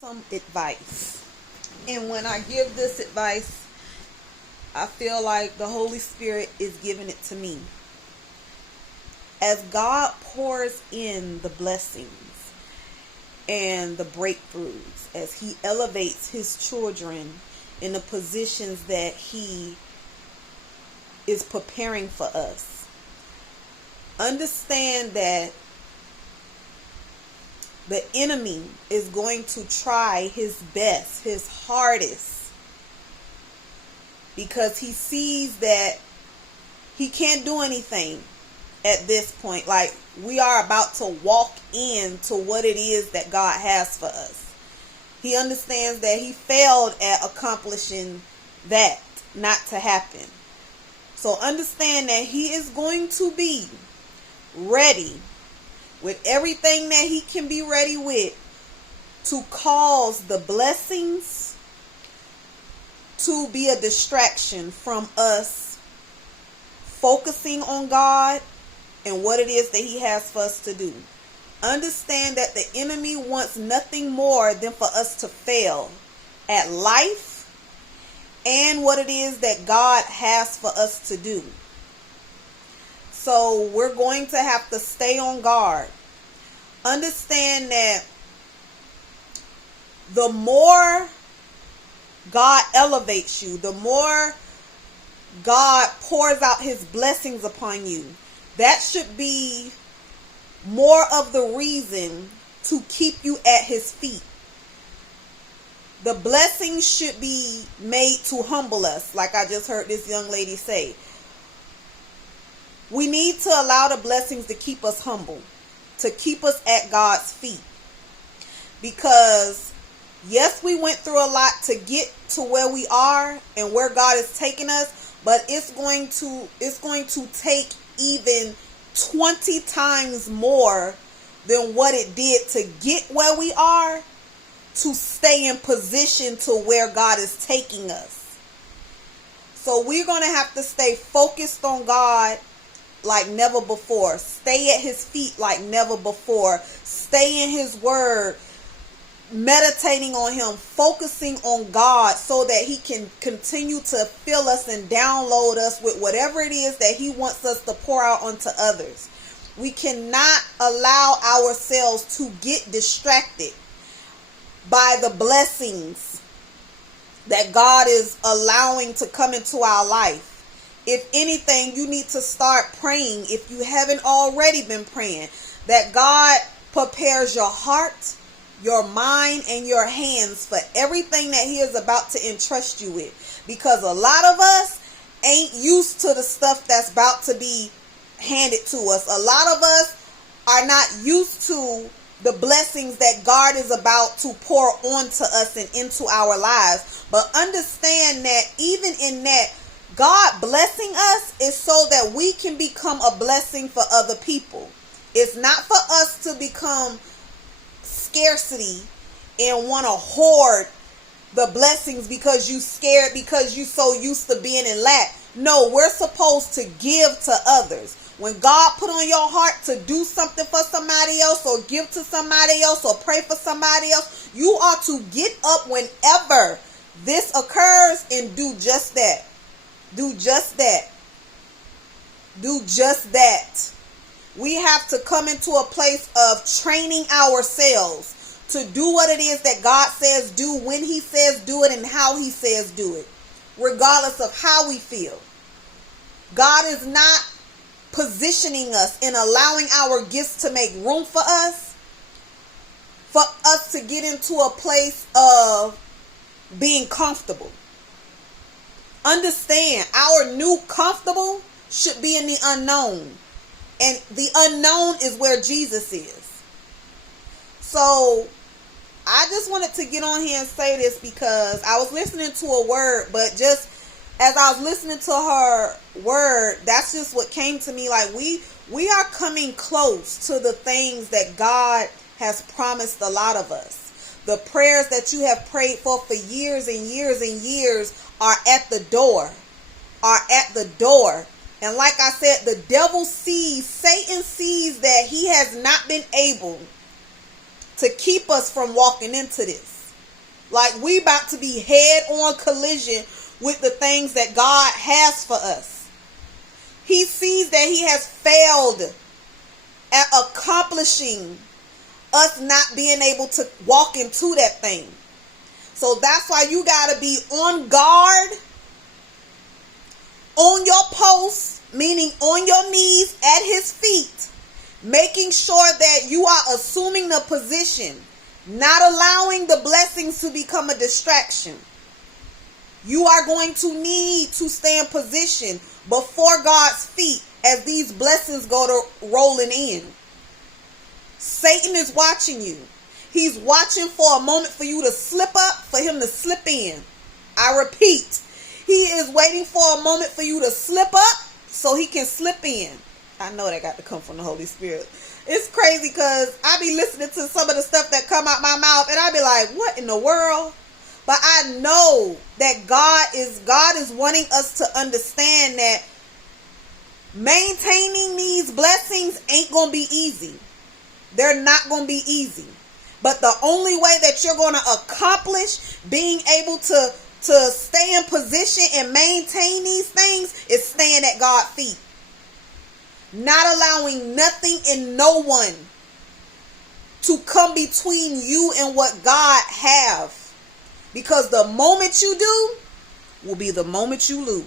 Some advice. And when I give this advice, I feel like the Holy Spirit is giving it to me. As God pours in the blessings and the breakthroughs, as He elevates His children in the positions that He is preparing for us, understand that the enemy is going to try his best, his hardest, because he sees that he can't do anything at this point. Like, we are about to walk into what it is that God has for us. He understands that he failed at accomplishing that not to happen. So understand that he is going to be ready with everything that he can be ready with to cause the blessings to be a distraction from us focusing on God and what it is that he has for us to do. Understand that the enemy wants nothing more than for us to fail at life and what it is that God has for us to do. So we're going to have to stay on guard. Understand that the more God elevates you, the more God pours out his blessings upon you, that should be more of the reason to keep you at his feet. The blessings should be made to humble us, like I just heard this young lady say. We need to allow the blessings to keep us humble, to keep us at God's feet. Because yes, we went through a lot to get to where we are and where God is taking us, but it's going to take even 20 times more than what it did to get where we are to stay in position to where God is taking us. So we're going to have to stay focused on God like never before. Stay at his feet like never before. Stay in his word, meditating on him, focusing on God so that he can continue to fill us and download us with whatever it is that he wants us to pour out onto others. We cannot allow ourselves to get distracted by the blessings that God is allowing to come into our life. If anything, you need to start praying, if you haven't already been praying, that God prepares your heart, your mind, and your hands for everything that he is about to entrust you with. Because a lot of us ain't used to the stuff that's about to be handed to us. A lot of us are not used to the blessings that God is about to pour onto us and into our lives. But understand that even in that, God blessing us is so that we can become a blessing for other people. It's not for us to become scarcity and want to hoard the blessings because you scared, because you so used to being in lack. No, we're supposed to give to others. When God put on your heart to do something for somebody else, or give to somebody else, or pray for somebody else, you are to get up whenever this occurs and do just that. Do just that. Do just that. We have to come into a place of training ourselves to do what it is that God says do, when he says do it, and how he says do it, regardless of how we feel. God is not positioning us and allowing our gifts to make room for us to get into a place of being comfortable. Understand, our new comfortable should be in the unknown. And the unknown is where Jesus is. So I just wanted to get on here and say this because I was listening to a word, but just as I was listening to her word, that's just what came to me. Like, we are coming close to the things that God has promised a lot of us. The prayers that you have prayed for years and years and years are at the door. Are at the door. And like I said, the devil sees, Satan sees that he has not been able to keep us from walking into this. Like we about to be head on collision with the things that God has for us. He sees that he has failed at accomplishing us not being able to walk into that thing. So that's why you got to be on guard, on your post, meaning on your knees at his feet, making sure that you are assuming the position, not allowing the blessings to become a distraction. You are going to need to stay in position before God's feet as these blessings go to rolling in. Satan is watching you. He's watching for a moment for you to slip up, for him to slip in. I repeat, he is waiting for a moment for you to slip up so he can slip in. I know that got to come from the Holy Spirit. It's crazy because I be listening to some of the stuff that come out my mouth and I be like, what in the world? But I know that God is wanting us to understand that maintaining these blessings ain't going to be easy. They're not going to be easy. But the only way that you're going to accomplish being able to stay in position and maintain these things is staying at God's feet. Not allowing nothing and no one to come between you and what God have. Because the moment you do will be the moment you lose.